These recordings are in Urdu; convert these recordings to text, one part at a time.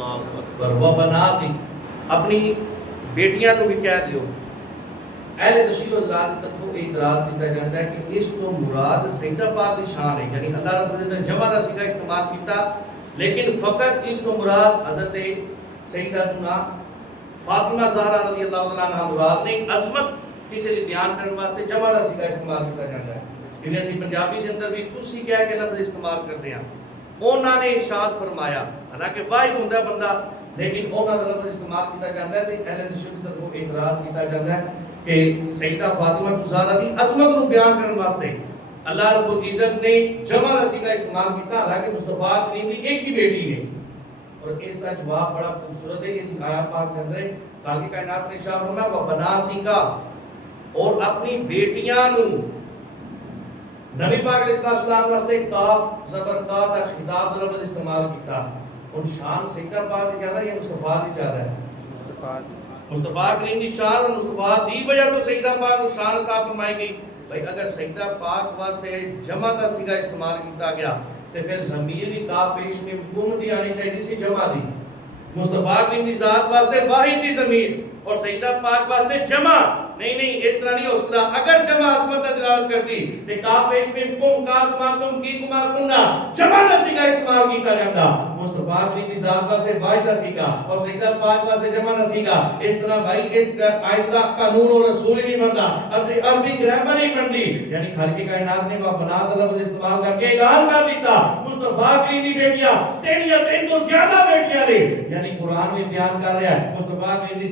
و بناتی، اپنی بیٹیاں کو بھی کہہ دیو۔ اہل تشریح و حضرات کی طرف اعتراض کیا جاتا ہے کہ اس کو مراد سیدہ پاک کی شان ہے، یعنی اللہ رب العزت نے جمع کا سیدھا استعمال کیتا، لیکن فقط اس کو مراد حضرت سیدتنا فاطمہ زہرا رضی اللہ تعالیٰ عنہ مراد نہیں، عظمت کسی نے بیان کرنے واسطے جمع کا سیدھا استعمال کیا جاتا ہے۔ کیونکہ اسی پنجابی کے اندر بھی تسی کہہ کے لفظ استعمال کرتے ہیں۔ انہوں نے ارشاد فرمایا، حالانکہ واحد ہوندا بندہ، لیکن انہوں نے لفظ استعمال کیا جاتا ہے کہ اہل تشریح کی طرف اعتراض کیا جاتا ہے کہ سیدہ فاطمہ زہرا دی عظمت کو بیان کرنے واسطے اللہ رب العزت نے جمع کا سیدھا استعمال کیا، حالانکہ مصطفیٰ کریم کی ایک ہی بیٹی ہے۔ اور اس کا جواب بڑا خوبصورت ہے، اسی آیات پاک کے اندر خالق کائنات نے ارشاد فرمایا وہ بناتی کا، اور اپنی بیٹیاں نو نبی پاک علیہ السلام واسطے کاف زبر کا دا خطاب دا لفظ استعمال کیتا۔ ان شان سیدہ پاک دی زیادہ یا مصطفیٰ دی زیادہ ہے؟ مصطفیٰ کریم دی شان اور مصطفیٰ دی وجہ تو سیدہ پاک کو شان عطا فرمائی گئی۔ بھائی اگر سیدہ پاک واسطے جمع دا سیدھا استعمال کیتا گیا تو پھر ضمیر بھی کاف پیش میں گم دی آنی چاہیے سی جمع دی۔ مصطفیٰ کریم دی ذات واسطے واحد دی ضمیر اور سیدہ پاک واسطے جمع نہیں، اس طرح نہیں ہو سکتا۔ اگر جمع عظمت کا دلالت کرتی تو کاف پیش میں کم کا کما کم کی کما کننا جمع کا سیگا استعمال کیتا جاتا۔ مصطفیٰ کی ذات واسطے واحد کا سیگا اور سیدہ پاک واسطے جمع کا سیگا۔ اس طرح بھائی اس آیت کا قانون اور رسول نہیں بنتا، عربی گرامر نہیں بنتی، یعنی خالق کائنات نے وہ بنات لفظ استعمال کر کے اعلان کر دیتا مصطفیٰ کی بیٹیاں تین یا تین تو زیادہ بیٹیاں نے، یعنی قرآن میں بیان کر رہا ہے مصطفیٰ کی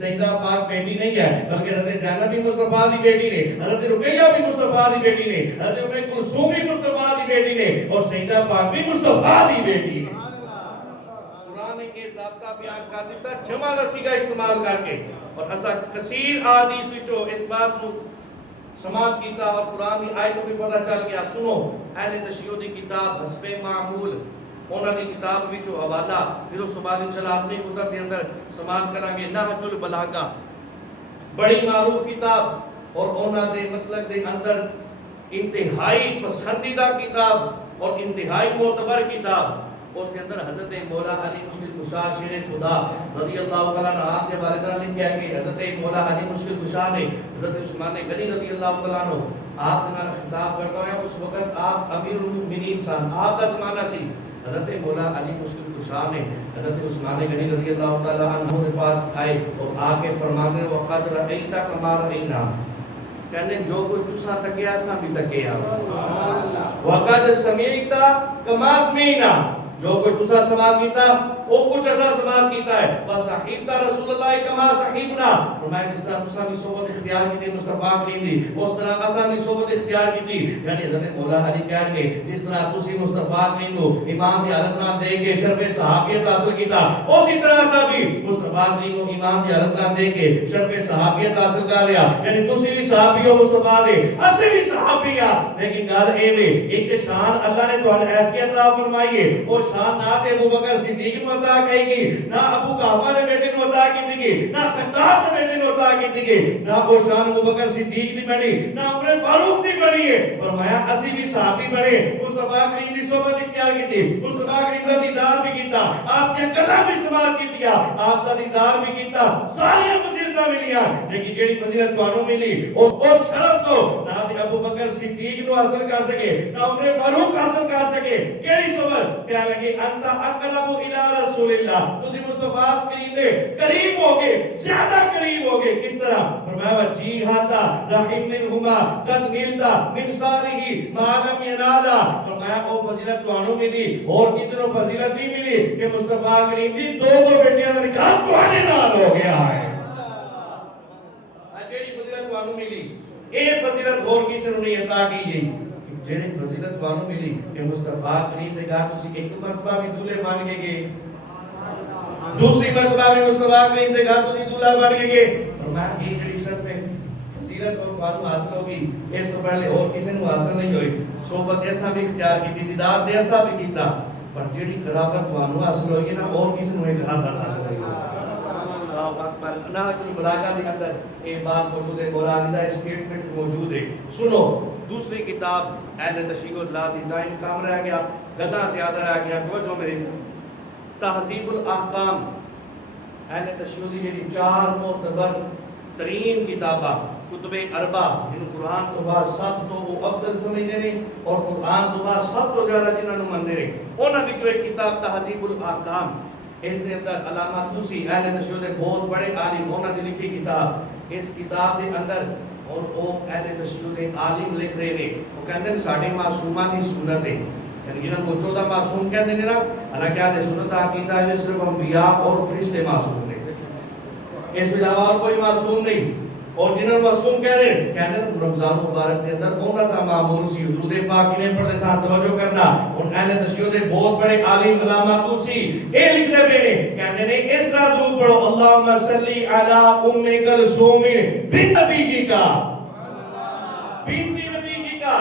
سیدہ پاک بیٹی نہیں ہے بلکہ حضرت زینب بھی مصطفیٰ دی بیٹی نے، حضرت رقیہ بھی مصطفیٰ دی بیٹی نے، حضرت ام کلثوم بھی مصطفیٰ دی بیٹی نے، اور سیدہ پاک بھی مصطفیٰ دی بیٹی نے۔ قرآن نے یہ ضابطہ بیان کر دیتا جمع کا سیگا استعمال کر کے، اور ایسا کثیر احادیث وچوں اس بات کو سماعت کیتا اور قرآن کی آیتوں بھی پتہ چل گیا۔ سنو اہل تشیع دی کتاب حسب معمول انہوں نے کتاب وچوں حوالہ، پھر اس بعد انشاءاللہ اپنی کتب کے اندر سماعت کریں گے نہج البلاغہ، بڑی معروف کتاب اور انہوں نے مسلک دے اندر انتہائی پسندیدہ کتاب اور انتہائی معتبر کتاب۔ اس کے اندر حضرت مولا علی مشکل کشا شیر خدا رضی اللہ تعالیٰ عنہ آپ کے بارے میں لکھا ہے کہ حضرت مولا علی مشکل کشا نے حضرت عثمان غنی رضی اللہ تعالیٰ عنہ آپ نے خطاب کرتا ہے، اس وقت آپ امیر المؤمنین سن، آپ کا زمانہ سی۔ حضرت مولا علی مشکل کشا نے حضرت عثمان غنی رضی اللہ تعالیٰ عنہ کے پاس آئے اور آ کے فرماتے ہیں وقت رأیتا کما رأینا، کہنے جو کوئی تسا تکیا سا بھی تکیا، وقت سمیعتا کما سمیعنا، جو کوئی تسا سماعت کیتا وہ کچھ ایسا سماعت کیتا ہے، وصحیبتا رسول اللہ کما صحیبنا، فرمایا جس طرح تسا بھی صحبت اختیار کی تھی مصطفیٰ کریم دی اس طرح اسا بھی صحبت اختیار کی تھی، یعنی حضرت مولا علی کہہ گے جس طرح تسی مصطفیٰ کریم کو امام کی حالت نام دے کے شرف صحابیت حاصل کیتا، اسی طرح اسا بھی مصطفیٰ کریم کو امام کی حالت نام دے کے شرف صحابیت حاصل کر لیا، یعنی تسی بھی صحابی ہو مصطفیٰ دے، اسی بھی صحابی ہاں، لیکن گل اے وے ایک شان اللہ نے تانوں ایسی عطا فرمائی ہے، اور شان نہ تے ابو بکر صدیق نو عطا کی گئی، نہ ابو قحافہ دے بیٹے نو عطا کی گئی، نہ خطاب دے بیٹے نو عطا کی گئی، نہ وہ شان ابو بکر صدیق دی بنی، نہ عمر فاروق دی بنی ہے۔ فرمایا اسی بھی صحابی بنے، مصطفیٰ کریم دی صحبت اختیار کی تھی، مصطفیٰ کریم دا دیدار بھی کیتا، آپ کی گلاں بھی سماعت کیتیا، آپ دا دیدار بھی کیتا، ساری فضیلتاں ملیاں، لیکن جیڑی فضیلت تانوں ملی اس شرف تو نہ ابو بکر صدیق نو حاصل کر سکے، نہ عمر فاروق حاصل کر سکے۔ کیڑی صحبت؟ کہنے لگے انت اقرب الی رسول اللہ، تسی مصطفیٰ کریم دے قریب ہوگے، زیادہ قریب ہوگے۔ کس طرح؟ فرمایا جی ہاتا رحم منہما قد ملتا من سارہی ما لم ینالا، فرمایا او فضیلت تانوں ملی اور کسی نو فضیلت نہیں ملی کہ مصطفیٰ کریم دی دو بیٹیاں دا نکاح تواڈے نال ہو گیا ہے۔ جیڑی فضیلت تانوں ملی اے فضیلت اور کسی نو نہیں عطا کی گئی، جیڑی فضیلت تانوں ملی کہ مصطفیٰ کریم دے گھر تسی ایک مرتبہ بھی دولہے بن کے گئے، دوسری مرتبہ بھی مصطفیٰ کریم دے گھر تسی دولہا بن کے گئے۔ فرمایا یہ جڑی شرط ہے فضیلت اور تانوں حاصل ہوگی اس تو پہلے اور کسی نو حاصل نہیں ہوئی، صحبت ایسا بھی اختیار کی، دیدار ایسا بھی کیتا، پر جیڑی قرابت تانوں حاصل ہوئی نا اور کسی نو ایک قرابت حاصل ہوئی۔ اللہ اکبر۔ نہج البلاغہ کے اندر یہ بات موجود ہے، مولا علی دا اسٹیٹمنٹ موجود ہے۔ سنو دوسری کتاب اہل تشیع و حضرات، ٹائم کم رہ گیا، گلاں زیادہ رہ گیا، توجہ میری تہذیب الاحکام اہل تشیع دی جڑی 4 معتبر ترین کتاباں کتب اربع جنہوں قرآن تو بعد سب تو وہ افضل سمجھتے ہیں اور قرآن تو بعد سب تو زیادہ جنہوں نے منتے ہیں انہوں نے جو ایک کتاب تہذیب الاحکام اس نے اندر علامہ طوسی اہل تشیع دے بہت بڑے عالم انہوں نے لکھی کتاب اس کتاب دے اندر اور وہ اہل تشیع دے عالم لکھ رہے ہیں وہ کہتے ہیں ساڑھے معصومہ دی سنت ہے یعنی جنہوں کو 14 معصوم کہتے ہیں نا حالانکہ اہل سنت عقیدہ ہے صرف انبیاء اور فرشتے معصوم ہیں اس کے علاوہ اور کوئی معصوم نہیں اور جنہوں معصوم کہتے ہیں رمضان مبارک کے اندر انہوں کا معمول سی درود پاک نے پڑھتے ساتھ توجہ کرنا اور اہل تشیع دے بہت بڑے عالم علامہ طوسی اے لکھتے پہ کہتے ہیں اس طرح درود پڑھو اللہم صلی علی ام کلثوم بنت نبی کا بنت نبی کا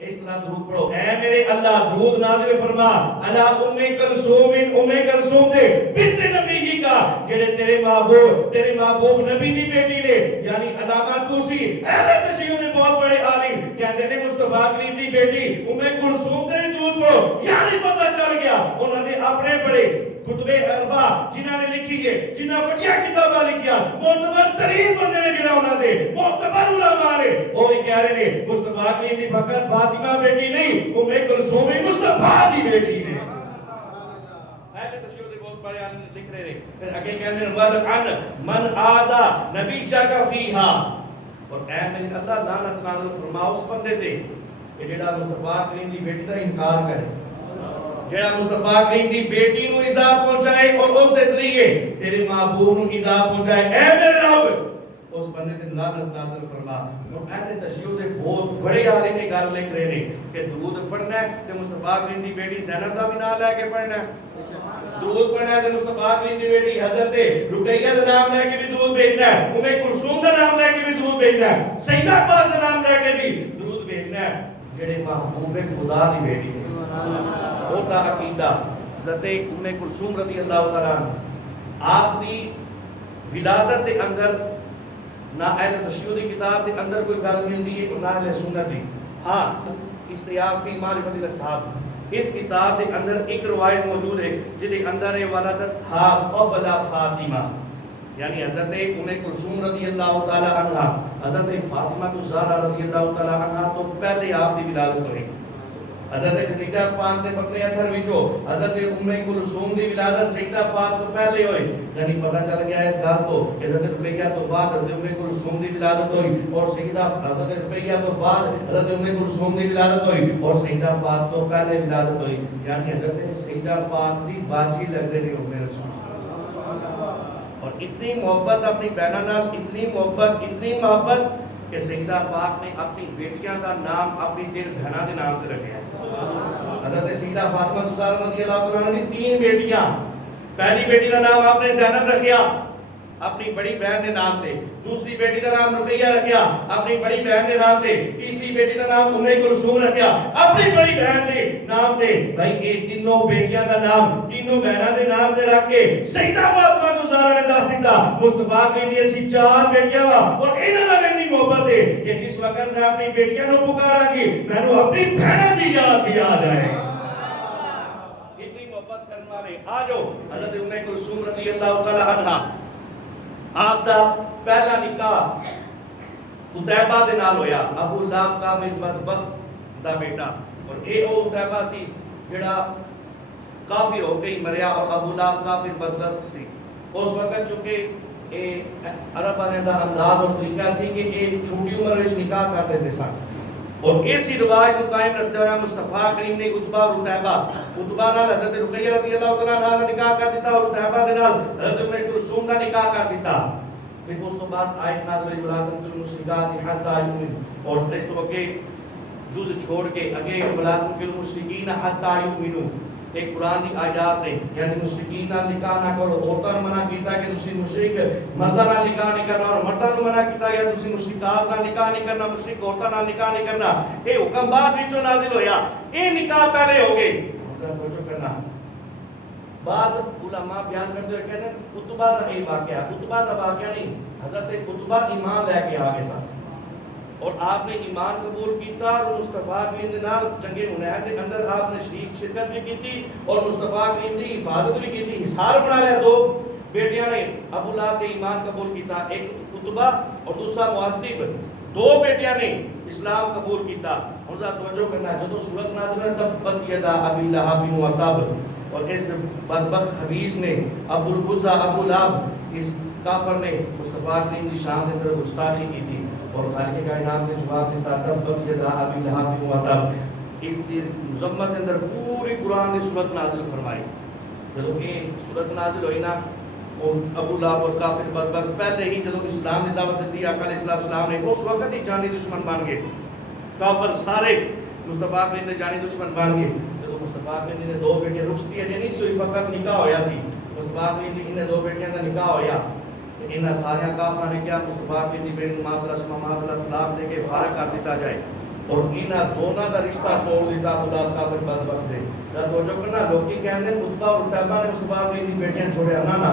اس طرح درود پڑھو اے میرے اللہ درود نازل فرما علی ام کلثوم دے بنت نبی کا جڑے تیرے محبوب نبی دی بیٹی نے یعنی علامہ طوسی اہل تشیع دے بہت بڑے عالم کہتے ہیں مصطفیٰ کریم دی بیٹی ام کلثوم تے درود پڑھو یعنی پتہ چل گیا انہوں نے اپنے بڑے کتب اربع جنہوں نے لکھی ہے جنہوں بڑیا کتاباں لکھیا معتبر ترین بندے نے جنہوں انہوں نے معتبر علماء نے وہ بھی کہہ رہے ہیں مصطفیٰ کریم دی فقط فاطمہ بیٹی نہیں ام کلثوم مصطفیٰ دی بیٹی ہے اہل تشیع دے بہت بڑے عالم لکھ رہے ہیں پھر آگے کہتے ہیں وَلْعَنْ مَنْ آزَا نَبِيَّكَ فِيهَا اور اے میرے اللہ لعنت نازل فرما اس بندے تے کہ جڑا مصطفیٰ کریم دی بیٹی دا انکار کرے جڑا مصطفیٰ کریم دی بیٹی نو ایذا پہنچائے اور اس دے ذریعے تیرے محبوب نو ایذا پہنچائے اے میرے رب اس بندے تے لعنت نازل فرما اور اہل تشیع دے بہت بڑے عالم نے گل لکھ رہے ہیں کہ درود پڑھنا ہے تے مصطفیٰ کریم دی بیٹی زینب دا بھی نام لے کے پڑھنا ہے درود پڑھنا ہے تے مصطفیٰ کریم دی بیٹی حضرت رقیہ دا نام لے کے بھی درود بھیجنا ہے ام کلثوم دا نام لے کے بھی درود بھیجنا ہے سیدہ پاک دا نام لے کے بھی درود بھیجنا ہے جڑے محبوب خدا دی بیٹی ہے وہ دا عقیدہ حضرت ام کلثوم رضی اللہ تعالیٰ عنہ آپ دی ولادت دے اندر نہ اہل تشیع دی کتاب دے اندر کوئی گل ملدی ہے اور نہ اہل سنت دی ہاں استیاب فی معرفت الاصحاب اس کتاب دے اندر ایک روایت موجود ہے جس کے اندر ہے ولادت ہا قبل فاطمہ یعنی حضرت ام کلثوم رضی اللہ تعالی عنہا حضرت فاطمہ الزہرا رضی اللہ تعالی عنہا تو پہلے آپ دی ولادت ہوئی حضرت خدیجہ پاک دے پتنے اتھر وچوں حضرت ام کلثوم دی ولادت سیدہ پاک تو پہلے ہوئی یعنی پتہ چل گیا اس گل کو حضرت رقیہ تو بعد حضرت ام کلثوم دی ولادت ہوئی اور سیدہ حضرت رقیہ تو بعد حضرت ام کلثوم دی ولادت ہوئی اور سیدہ پاک تو پہلے ولادت ہوئی یعنی حضرت سیدہ پاک دی باجی لگدے نے ام رسول اور اتنی محبت اپنی بہنوں نال اتنی محبت کہ سیدہ پاک نے اپنی بیٹیاں دا نام اپنی تین بہنوں دے نام تے رکھیا حضرت سیدہ فاطمہ الزہرا رضی اللہ تعالیٰ عنہ دی 3 بیٹیاں پہلی بیٹی دا نام آپ نے زینب رکھیا اپنی بڑی بہن دے نام تے دوسری بیٹی دا نام رقیہ رکھیا اپنی بڑی بہن دے نام تے تیسری بیٹی دا نام ام کلثوم رکھیا اپنی بڑی بہن دے نام تے بھائی یہ تینوں بیٹیاں دا نام تینوں بہناں دے نام تے رکھ کے سیدہ فاطمہ الزہرا نے دس دیتا مصطفیٰ کریم دی اسی 4 بیٹیاں وا اور انہاں نال اتنی محبت ہے کہ جس وقت میں اپنی بیٹیاں نو پکاراں گی مینوں اپنی بہناں دی یاد بھی آ جائے اتنی محبت کرنے والے آ جاؤ حضرت ام کلثوم رضی اللہ تعالی عنہا آپ دا پہلا نکاح عتیبہ دے نال ہویا ابو لہب کا بدبخت دا بیٹا اور اے او عتیبہ سی جڑا کافر ہو گئی مریا اور ابو لہب کافر بدبخت سی اس وقت چونکہ اے عرب والے دا انداز اور طریقہ سی کہ اے چھوٹی عمر وچ نکاح کر دیتے سن اور اسی رواج کو قائم رکھتے ہوئے مصطفیٰ کریم نے عتبہ اور عتبہ نال حضرت رقیہ رضی اللہ تعالیٰ عنہ دا نکاح کر دیتا اور عتبہ دے نال حضرت ام کلثوم دا نکاح کر دیتا پھر اس تو بعد آیت نازل ہوئی ولا تنکحوا المشرکات حتی یؤمنوا اور اس تو کہ جز چھوڑ کے آگے ولا تنکحوا المشرکین حتی یؤمنوا ایک قرآن کی آیات نے یعنی مشرکین نال نکاح نہ کرو عورتاں منع کیتا کہ تسی مشرک مرداں نال نکاح نہیں کرنا اور مرداں نوں منع کیتا کہ تسی مشرکات نال نکاح نہیں کرنا مشرک عورتاں نال نکاح نہیں کرنا اے حکم بعد وچوں نازل ہویا اے نکاح پہلے ہو گئے توجہ کرنا بعض علماء بیان کرتے ہوئے کہتے ہیں عتبہ دا یہ واقعہ عتبہ دا واقعہ نہیں حضرت عتبہ ایمان لے کے آگے ساتھ اور آپ نے ایمان قبول کیتا اور مصطفیٰ کریم دے نال جنگ حنین دے اندر آپ نے شرکت بھی کی اور مصطفیٰ کریم دی حفاظت بھی کی. حصار بنایا دو بیٹیاں نے ابو لہب نے ایمان قبول کیتا, ایک عتبہ اور دوسرا معتب, دو بیٹیاں نے اسلام قبول کیتا. ہن ذرا توجہ کرنا, جدوں سورت نازل ہے تبت یدا ابی لہب وتب, اور اس بدبخت خبیث نے ابو العزا ابو لہب اس کافر نے مصطفیٰ کریم کی شان کے اندر گستاخی کی تھی اور خالق کائنات نے جواب دیتا تبت یدا ابی لہب وتب. اس کی مذمت اندر پوری قرآن کی سورت نازل فرمائی. جب یہ سورت نازل ہوئی نا, ابو لہب اور کافر بدبخت پہلے ہی جب اسلام کی دعوت دی آقا علیہ السلام نے, اس وقت ہی جانی دشمن بن گئے. کافر سارے مصطفیٰ کریم نے جانی دشمن بن گئے. جب مصطفیٰ کریم نے دو بیٹیاں رخصتی اجے نہیں سی ہوئی, فقط نکاح ہویا سی. مصطفیٰ کریم نے دو بیٹیاں کا نکاح ہویا. انہاں سارے کافراں نے کیا مصطفیٰ کریم دی بیٹی معاذ اللہ طلاق دے کے فارغ کر دیتا جائے اور انہاں دونوں کا رشتہ توڑ دیتا ابو لہب کافر بدبخت نے. توجہ کرنا, لوکی کہندے عتبہ اور عتیبہ نے مصطفیٰ کریم دی بیٹیاں چھوڑیا نا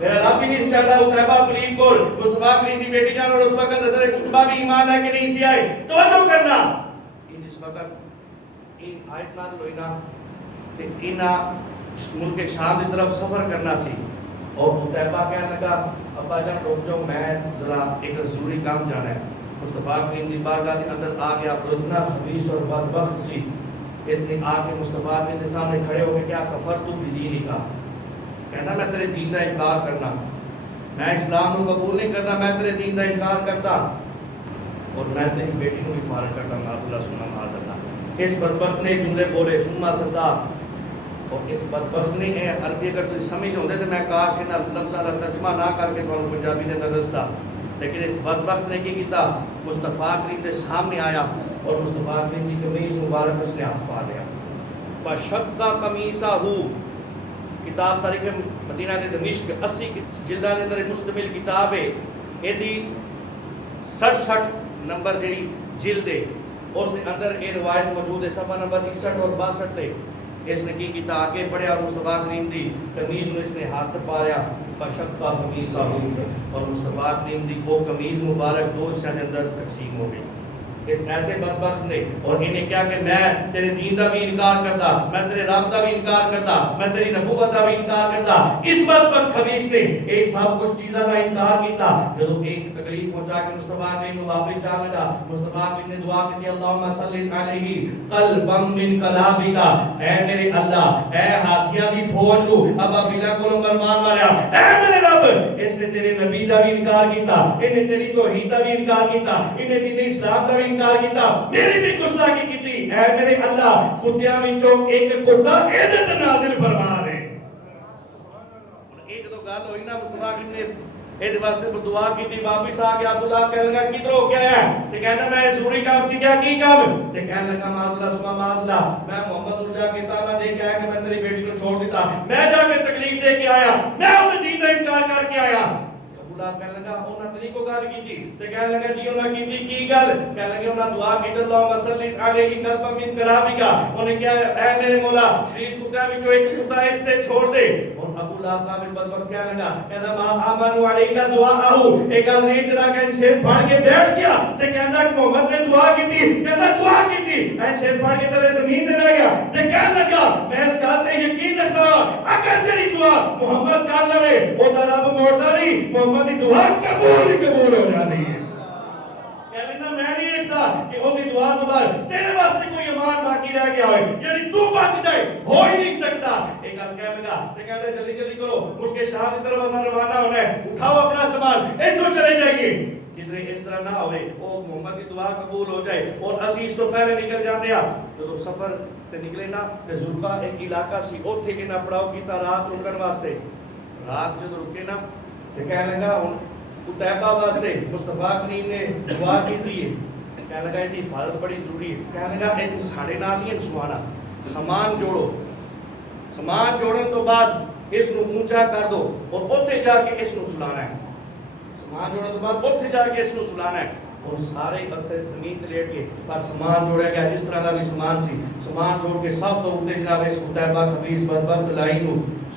میرا رب ہی نہیں چاہتا عتیبہ قریب کو مصطفیٰ کریم دی بیٹی جان, اور اس وقت حضرت عتبہ بھی ایمان لے کے نہیں سی آئے. توجہ کرنا, جس وقت یہ آیت نازل ہوئی نا تے انہاں ملک شام کی طرف سفر کرنا سی اور عتیبہ کہنے لگا ابا جان رک جاؤ, میں ذرا ایک ضروری کام جانا ہے. مصطفیٰ کریم دی بارگاہ کے اندر آ گیا, اتنا خبیث اور بدبخت سی. اس نے آ کے مصطفیٰ کریم کے سامنے کھڑے ہو کے کیا کفر تو بدینی کا, کہنا میں تیرے دین کا انکار کرنا, میں اسلام کو قبول نہیں کرتا, میں تیرے دین کا انکار کرتا اور میں تیری بیٹی کو بھی فارغ کرتا. معاذ اللہ سنا معاذ اللہ. اس بدبخت نے جملے بولے سما صدا, اور اس بدبخت نے عربی اگر تم سمجھ ہوندے تو میں کاش ان لفظاں دا ترجمہ نہ کر کے تمہیں پنجابی دے دستا, لیکن اس بدبخت نے کی کیتا, مصطفیٰ کریم کے سامنے آیا اور مصطفیٰ کریم کی قمیص مبارک اس نے ہاتھ پا لیا. فشق قمیصہ, کتاب تاریخ مدینہ دے دمشق 80 جلداں دے اندر مشتمل کتاب ہے. ایدی 67 نمبر جڑی جلد ہے اس دے اندر یہ روایت موجود ہے, صفحہ نمبر 61 اور 62 تے. اس نے کی کیتا, آگے پڑھیا مصطفیٰ کریم دی قمیض میں اس نے ہاتھ پایا. فشق قمیصہ, اور مصطفیٰ کریم دی وہ قمیض مبارک دو حصے کے اندر تقسیم ہو گئی. اس ایسے بدبخت نے, اور انہیں کیا کہ میں تیرے دین کا بھی انکار کرتا, میں تیرے رب کا بھی انکار کرتا, میں تیری نبوت کا بھی انکار کرتا. اس بدبخت خبیث نے یہ سب کچھ چیزوں کا انکار کیتا. جب ایک تکلیف پہنچا کے مصطفیٰ کریم کو واپس جان لگا, مصطفیٰ کریم نے دعا کی, اللہم صلی علیہ قلبا من قلابک, اے میرے اللہ, اے ہاتھیاں دی فوج کو ابا بلا کو مرمان ماریا, اے میرے رب, اس نے تیرے نبی کا بھی انکار کیتا, انہیں تیری توحید کا بھی انکار کیتا, انہیں دین اسلام کا بھی انکار کیتا, میری بھی گستاخی کیتی. اے میرے اللہ, کتیاں وچوں ایک کتا ایدے تے نازل فرما دے. ایک تو گل ہوئی نا, مصطفیٰ کریم نے ایدے واسطے دعا کیتی, واپس آ گیا. عبداللہ کہنے لگا کدھر ہو کے آیا, تے کہندا میں ضروری کام سی, کیا کی کام, تے کہنے لگا معاذ اللہ سبحان معاذ اللہ, میں محمد کو جا کے تانا دے کے آیا کہ میں تیری بیٹی کو چھوڑ دیتا, میں جا کے تکلیف دے کے آیا, میں اس دین کا انکار کر کے آیا. اللہ کہنے لگا انہاں تے کو گل کیتی, تے کہنے لگا جی انہاں کیتی کی گل, کہنے لگے انہاں دعا کیتی, اللہم صلی علیہ قلبا من قلابک, انہیں کیا اے میرے مولا شریف کتا وچوں ایک کتا اس تے چھوڑ دے. اور ابو لہب کا بدبخت کہنے لگا, کہندا ما آمن علیک دعاءہ, ایک گل چڑا کے سر پھاڑ کے بیٹھ گیا, تے کہندا محمد نے دعا کیتی, کہندا دعا کیتی, اے سر پھاڑ کے تلے زمین تے بیٹھ گیا, تے کہنے لگا میں اس گل تے یقین رکھدا ہاں, اگر جڑی دعا محمد کر لے او دا رب موڑدا نہیں, محمد دی دعا قبول ہو جانی ہے. کہنا میں نہیں دیکھتا کہ وہ دی دعا تو بعد تیرے واسطے کوئی ایمان باقی رہ گیا ہوئے, یعنی تو بچ جائے, ہو ہی نہیں سکتا. ایک گل کہنے لگا, تے کہتے جلدی جلدی کرو, ملک شام کی طرف اساں روانہ ہونا ہے, اٹھاؤ اپنا سامان, ادھر چلے جائیے. کدھر اس طرح نہ ہوئے وہ محمد کی دعا قبول ہو جائے اور اسی اس تو پہلے نکل جاتے ہیں. جب سفر تے نکلے نا, تے زرقہ ایک علاقہ سی, اوتھے انہاں پڑاؤ کیتا رات رکن واسطے. رات جب رکے نا, تے کہنے لگا ہن عتیبہ واسطے مصطفیٰ کریم نے دعا کی ہے, کہنے لگا یہ حفاظت بڑی ضروری ہے. کہنے لگا اے ساڑے نال نہیں سوانا, سامان جوڑو, سامان جوڑن تو بعد اس نو اونچا کر دو اور اوتھے جا کے اس نو سلانا ہے. سامان جوڑن تو بعد اوتھے جا کے اس نو سلانا ہے. اور سارے اتنے زمین تے لیٹ کے پر سامان جوڑیا گیا, جس طرح کا بھی سامان سی, سامان جوڑ کے سب تو اوتے جناب اس عتیبہ خبیث بدبخت لائی نو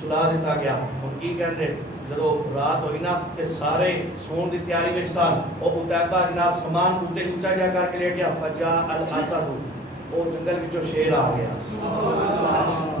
سلا دیتا گیا. ہن کی کہندے جدو رات ہوئی نا کہ سارے سون دی تیاری وچ سن. او عتیبہ جناب سامان اوتے اونچا جا کر کے لیٹ گیا. فجاء الاسد, او جنگل وچوں شیر آ گیا.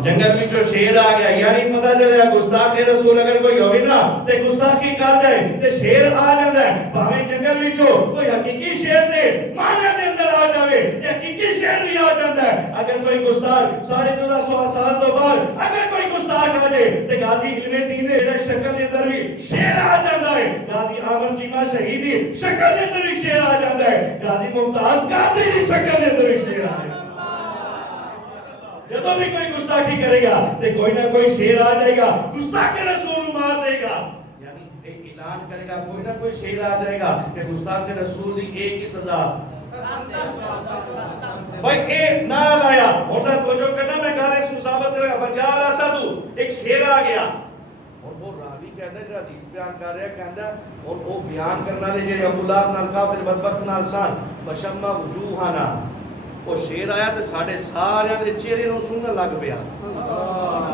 جنگل وچوں شیر آ گیا, یعنی پتہ چلیا گستاخ رسول اگر کوئی ہوے نا تے گستاخی کردا ہے تے شیر آ جاندا ہے. بھاویں جنگل وچوں کوئی حقیقی شیر دے مانے دے اندر آ جاوے تے حقیقی شیر بھی آ جاندا ہے. اگر کوئی گستاخ 1450 سال تو بعد اگر کوئی گستاخ آ جائے تے غازی علم دین دے شکل دے اندر بھی شیر آ جاندا ہے. غازی احمد چیمہ شہید دی شکل دے اندر بھی شیر آ جاندا ہے. غازی ممتاز قادری دی شکل دے اندر بھی شیر آ جاندا ہے. جدو بھی کوئی گستاخی کرے گا تو کوئی نہ کوئی شیر آ جائے گا, گستاخ رسول مار دے گا. یعنی ایک اعلان کرے گا, کوئی نہ کوئی شیر آ جائے گا کہ گستاخ رسول دی ایک ہی سزا. بھائی اے نعرہ لایا اور سر تو جو کرنا میں کہا اس مصابت کرے گا. فجاء الاسد, ایک شیر آ گیا. اور وہ راوی کہتا ہے جو حدیث بیان کر رہا ہے کہتا ہے اور وہ بیان کرنا لے جے ابو لہب نال کافر بدبخت نال سان فشم وجوہنا. وہ شیر آیا تو ساڑھے سارے دے چہرے نوں سنن لگ پیا,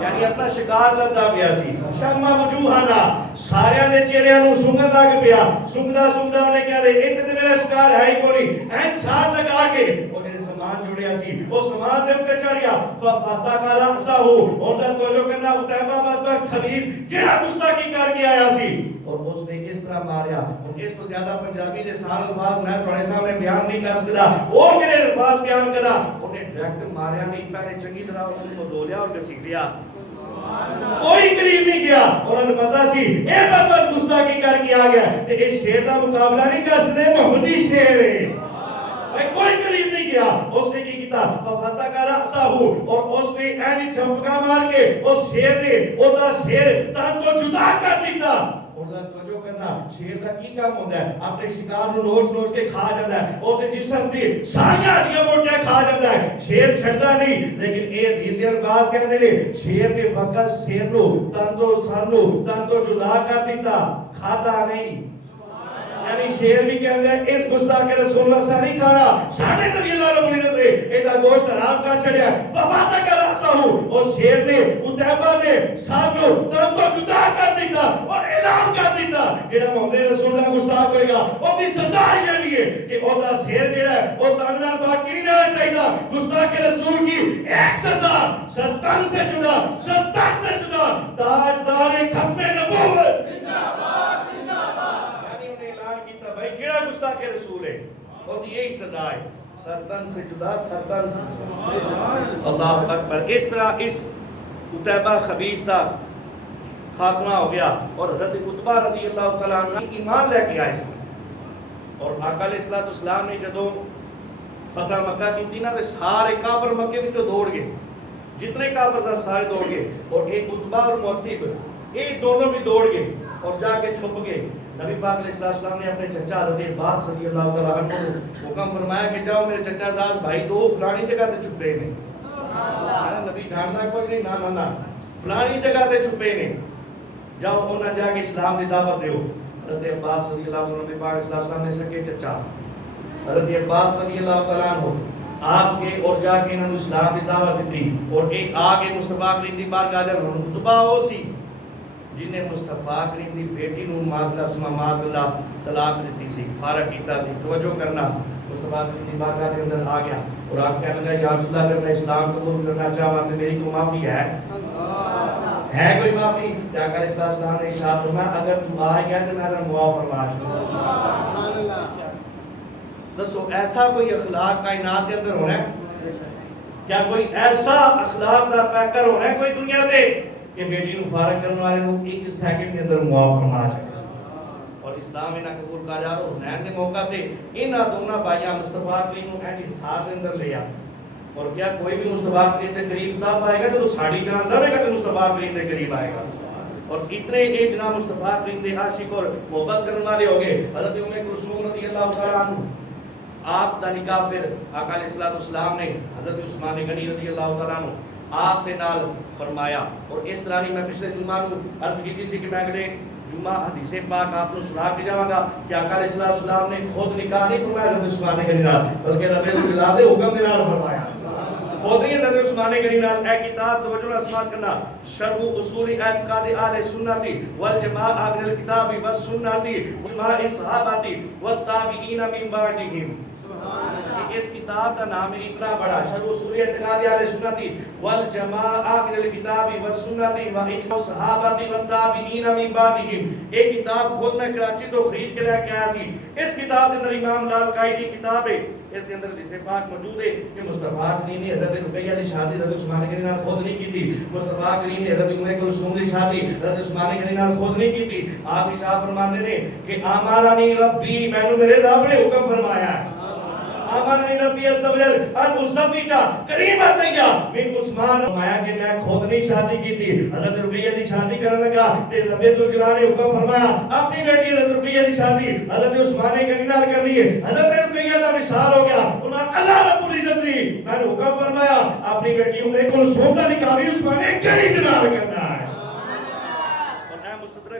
یعنی اپنا شکار لگدا پیا سی. شما وجوہنا, سارے دے چہرے نوں سنن لگ پیا. سنگدا سنگدا انہیں کہا لے ایک تے میرا شکار ہے ہی کوئی, این چھال لگا کے وہ جڑے سامان جڑیا سی وہ سامان دے اوپر چڑھ گیا. فاسا کا راسا ہو اور سر تو جو کرنا عتیبہ بدبخت خبیث جڑا گستاخی کر کے آیا سی اور اس نے اس طرح ماریا. اس تو زیادہ پنجابی دے سال الفاظ میں تھوڑے سامنے بیان نہیں کر سکتا. اور میرے الفاظ بیان کرا, انہیں ڈائریکٹ ماریا نہیں, پہلے چنگی طرح اس کو دھو لیا اور گھسیٹ لیا. کوئی قریب نہیں گیا. انہوں نے پتا سی اے بدبخت گستاخی کر کے آ گیا کہ اس شیر کا مقابلہ نہیں کر سکتے, محمدی شیر ہے. کوئی قریب نہیں گیا. اس نے کی کیتا فاسا کا راسا ہو اور اس نے اینی جھپکا مار کے اس شیر نے اودا شیر تن کو جدا کر دیتا. اور توجہ کرنا, شیر دا کی کام ہوندا ہے, اپنے شکار نوں نوچ نوچ کے کھا جاندا ہے. او تے جسم دی ساری ہڈیاں موٹیاں کھا جاندا ہے. شیر چھڑدا نہیں, لیکن اے حدیث الفاظ کہندے نے شیر نے وقت شیر نو تن تو جدا کر دیتا, کھاتا نہیں. یعنی شیر بھی کہتے ہیں اس گستاخ رسول اللہ سے نہیں کھانا, ساڑھے تک اللہ رب العزت نے ایدہ گوشت حرام کر چھڑیا. وفاتا کا راسا ہوں اور شیر نے عتیبہ نے ساتھوں تن کو جدا کر دیتا اور اعلان کر دیتا کہ محمد رسول اللہ گستاخ کرے گا. اور دی سزا یہ نہیں ہے کہ اوہ شیر جڑا ہے وہ تننا باقی نہیں رہنا چاہیے. گستاخ رسول کی ایک سزا سر تن سے جدا, سر تن سے جدا, تاجدار ختم نبوت جڑا گستاخ رسول ہے اور یہی سزا ہے, سرتن سے جدا, سرتن سے. اللہ اکبر. اس طرح اس عتیبہ خبیث کا خاتمہ ہو گیا اور حضرت عتبہ رضی اللہ تعالیٰ عنہ ایمان لے کے آئے اس میں. اور آقا علیہ الصلوۃ والسلام نے جدو فتح مکہ کی تھی نا تو سارے کافر مکے وچوں دوڑ گئے, جتنے کافر سن سارے دوڑ گئے. اور ایک عتبہ اور معتب یہ دونوں بھی دوڑ گئے اور جا کے چھپ گئے. نبی پاک علیہ السلام نے اپنے چچا حضرت عباس رضی اللہ تعالیٰ عنہ کو حکم فرمایا کہ جاؤ میرے چچا زاد بھائی دو فلانی جگہ تے چھپے نے. نبی جاننا کوئی نہیں, نا نا نا فلانی جگہ تے چھپے نے, جاؤ انہاں جا کے اسلام دی دعوت دیو. حضرت عباس رضی اللہ عنہ نبی پاک علیہ السلام نے سکے چچا حضرت عباس رضی اللہ تعالیٰ عنہ آپ کے اور جا کے انہوں نے اسلام دی دعوت دی. اور ایک آگے مصطفیٰ کریم دی بارگاہ دے خطبہ ہو سی جن نے مصطفیٰ کریم دی بیٹی نوں معاذ سما معاذ اللہ طلاق دیتی سی, فارغ کیتا سی. توجہ کرنا, مصطفیٰ کریم دی بارگاہ دے اندر آ گیا اور آپ کہنے لگا یا رسول اللہ اگر میں اسلام قبول کرنا چاہواں تے میری کوئی معافی ہے کوئی معافی؟ آقا علیہ السلام نے ارشاد فرمایا اگر تو آ گیا تو میں نے معاف فرما دوں. دسو ایسا کوئی اخلاق کائنات کے اندر ہونا ہے؟ کیا کوئی ایسا اخلاق دا پیکر ہونا ہے کوئی دنیا دے کہ بیٹی نو فارغ کرنے والے لوگ ایک سیکنڈ کے اندر معاف فرما سکے؟ اور اسلام انہاں قبول کر جا اور حنین دے موقع تے انہاں دونوں بھائیاں مصطفیٰ کریم نو اینڈ حساب دے اندر لیا. اور کیا کوئی بھی مصطفیٰ کریم دے قریب تب آئے گا تو ساڑی جان رہے گا تو مصطفیٰ کریم دے قریب آئے گا. اور اتنے یہ جناب مصطفیٰ کریم دے عاشق اور محبت کرنے والے ہو گئے. حضرت ام کلثوم رضی اللہ تعالیٰ عنہ آپ دا نکاح پھر آقا علیہ السلام نے حضرت عثمان غنی رضی اللہ تعالیٰ عنہ آپ نے نال فرمایا. اور اس طرح نہیں میں پچھلے جمعہ کو عرض کی تھی کہ میں اگلے جمعہ حدیث پاک آپ کو سنا کے جاواں گا کہ آقا علیہ السلام نے خود نکاح نہیں فرمایا حضرت عثمان غنی نال, بلکہ رب اللہ دے حکم دے نال فرمایا. خود نہیں حضرت عثمان غنی نال اے کتاب توجہ نال سماعت کرنا شرح اصول اعتقاد اہل سنت والجماعہ من الکتاب والسنت اجماع الصحابہ والتابعین من بعدهم. اس کتاب کا نام اتنا بڑا شرح اصول اعتقاد اہل سنت والجماعہ من الکتاب والسنت واجماع الصحابہ والتابعین من بعدهم. ایک کتاب خود میں کراچی تو خرید کے لے کے آیا سی. اس کتاب کے اندر امام لال قائدی کتاب ہے. اس کے اندر حدیث پاک موجود ہے کہ مصطفیٰ کریم نے حضرت رقیہ کی شادی حضرت عثمان غنی نال خود نہیں کی تھی. مصطفیٰ کریم نے حضرت عمر کلثوم کی شادی حضرت عثمان غنی نال خود نہیں کی تھی. آپ ارشاد فرماتے ہیں کہ آمرنی ربی، میں نے میرے رب نے حکم فرمایا ہے، آمرنی ربی الصبر ان مصطفیٰ کریم عطیہ من عثمان، فرمایا کہ میں خود نہیں شادی کی تھی. حضرت رقیہ کی شادی کرنے لگا تے رب ذوالجلال نے حکم فرمایا اپنی بیٹی حضرت رقیہ کی شادی حضرت عثمان غنی نال کرنی ہے. حضرت رقیہ کا وصال ہو گیا. انہاں اللہ رب العزت نے میں نے حکم فرمایا اپنی بیٹی ام کلثوم کا نکاح بھی عثمان غنی نال کرنا ہے.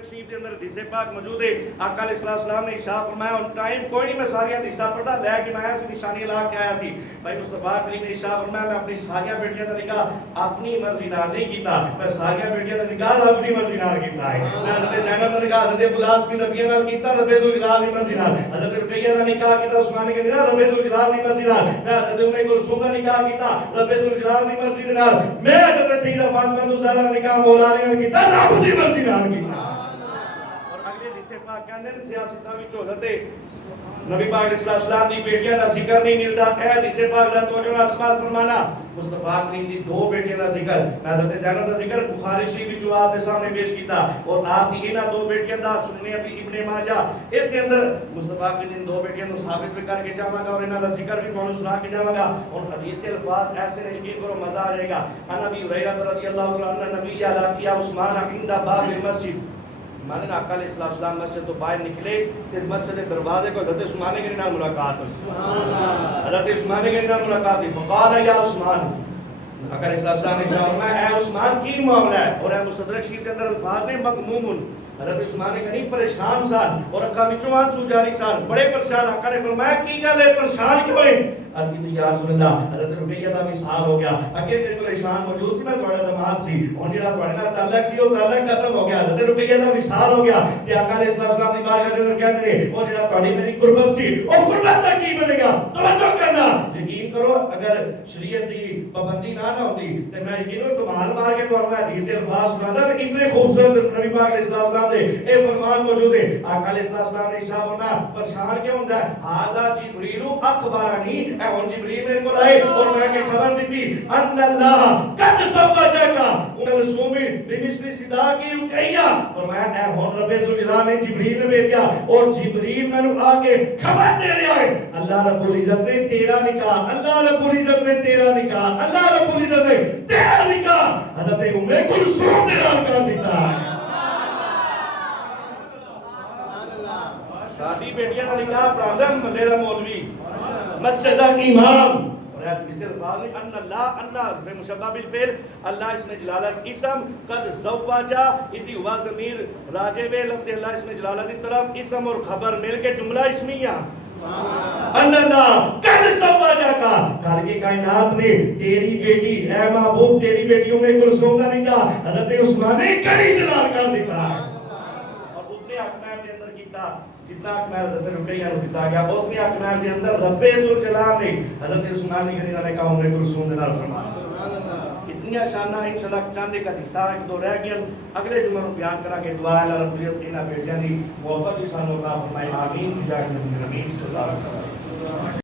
شریف کے اندر حدیث پاک موجود ہے. آقا علیہ السلام نے ارشاد فرمایا ان ٹائم کوئی نہیں، میں ساری حدیثاں پڑھتا لے کے میں آیا سی، نشانی لا کے آیا سی. بھائی مصطفیٰ کریم نے ارشاد فرمایا میں اپنی ساری بیٹیاں کا نکاح اپنی مرضی نال نہیں کیتا، میں ساری بیٹیاں کا نکاح رب دی مرضی نال کیتا ہے. میں حضرت زینب کا نکاح حضرت غلاس بن ربیعہ نال کیتا، رب ذوالجلال دی مرضی نال. حضرت رقیہ کا نکاح کیتا عثمان غنی نال، رب ذوالجلال دی مرضی نال. میں حضرت ام کلثوم کا نکاح کیتا رب ذوالجلال دی مرضی نال. میں حضرت سیدہ فاطمہ الزہرا کا نکاح مولا علی نال کیتا، رب دی مرضی نال کیتا. کہندے نے سیاستاں وچ حضرت نبی پاک علیہ السلام دی بیٹیاں دا ذکر نہیں ملدا. اے حدیث پاک دا توجہ نال سماعت فرمانا. مصطفیٰ کریم دی دو بیٹیاں دا ذکر، حضرت زینب دا ذکر بخاری شریف وچ آپ کے سامنے پیش کیتا اور آپ دی انہاں دو بیٹیاں دا سنن ابن ماجہ اس کے اندر مصطفیٰ کریم دی دو بیٹیاں نو ثابت بھی کر کے جاواں گا اور انہاں دا ذکر بھی تانوں سنا کے جاواں گا. اور حدیث کے الفاظ ایسے نے یقین کرو مزہ آ جائے گا. ان ابی ہریرہ رضی اللہ عنہ نبی علیہ عثمان عند باب المسجد، مانن آقا علیہ السلام مسجد تو باہر نکلے تے مسجد کے دروازے کو حضرت عثمان غنی نال ملاقات ہوئی. سبحان اللہ. حضرت عثمان غنی نال ملاقات ہوئی. فقال یا عثمان، آقا علیہ السلام نے فرمایا اے عثمان کی معاملہ ہے؟ اور اے مستدرک شریف کے اندر الفاظ نے مغموم. حضرت عثمان غنی پریشان سن اور اکھاں وچوں آنسو جاری سن، بڑے پریشان. آقا نے فرمایا کی گل ہے، پریشان کیوں ہے؟ عرض کی یا رسول اللہ حضرت رقیہ کا وصال ہو گیا، اگے میرے کو اشان موجود سی، میں تھوڑا دماد سی، ہن جڑا تھوڑے نال تعلق سی وہ تعلق ختم ہو گیا. حضرت رقیہ کا وصال ہو گیا تے آقا علیہ السلام دی بارگاہ دے اندر کہندے نے او جڑا تھوڑی میری قربت سی او قربت دا کی بنے گا؟ توجہ کرنا، یقین کرو اگر شریعت دی پابندی نہ ہوندی تے میں یقین تو مال مار کے تانوں حدیث الفاظ سناتا تے اتنے خوبصورت نبی پاک علیہ السلام دے اے فرمان موجود ہے. آقا علیہ السلام نے ارشاد فرمایا پریشان کیوں ہوندا ہے؟ ھذا جبریل اخبرنی، اے ہن جبریل میرے کو آئے اور میں نے خبر دی تھی ان اللہ قد زوجک کلثوم بمثل صداق رقیہ. فرمایا اے ہن رب ذوالجلال نے جبریل نے بھیجا اور جبریل میں آ کے خبر دے رہا ہے اللہ رب العزت نے تیرا نکاح، اللہ رب العزت نے تیرا نکاح، اللہ رب العزت نے تیرا نکاح حضرت ام کلثوم کے نال کر دیتا ہے. شادی بیٹیاں کا نکاح پڑھاتا ہے محلے کا مولوی، مسجد کا امام. اور حدیث الفاظ میں ان اللہ، اللہ بے مشبہ بالفعل، اللہ اس میں جلالت اسم قد زوجا ادھی ہوا ضمیر راجع بے لفظ اللہ اس میں جلالت کی طرف اسم اور خبر مل کے جملہ اسمیہ. ان اللہ قد زوجا کا کر کے کائنات نے تیری بیٹی اے محبوب تیری بیٹیوں میں کلثوم کا نکاح حضرت عثمان غنی نال کر دیتا ہے. اور اتنے اکمال کے اندر کیتا کتنا اکمال حضرت رقیہ نے دیتا گیا، اتنے اکمال کے اندر رب ذوالجلال نے حضرت عثمان غنی نے کہا عمر کلثوم نے فرمایا. اتنی شانہ انشاءاللہ چاندے کا حصہ ایک دو رہ گیا، اگلے جمعہ کو بیان کرا کے دعا ہے اللہ رب العزت انہاں بیٹیاں دی محبت کی سانوں عطا فرمائے. آمین. بجاہ نبی صلی اللہ علیہ وسلم.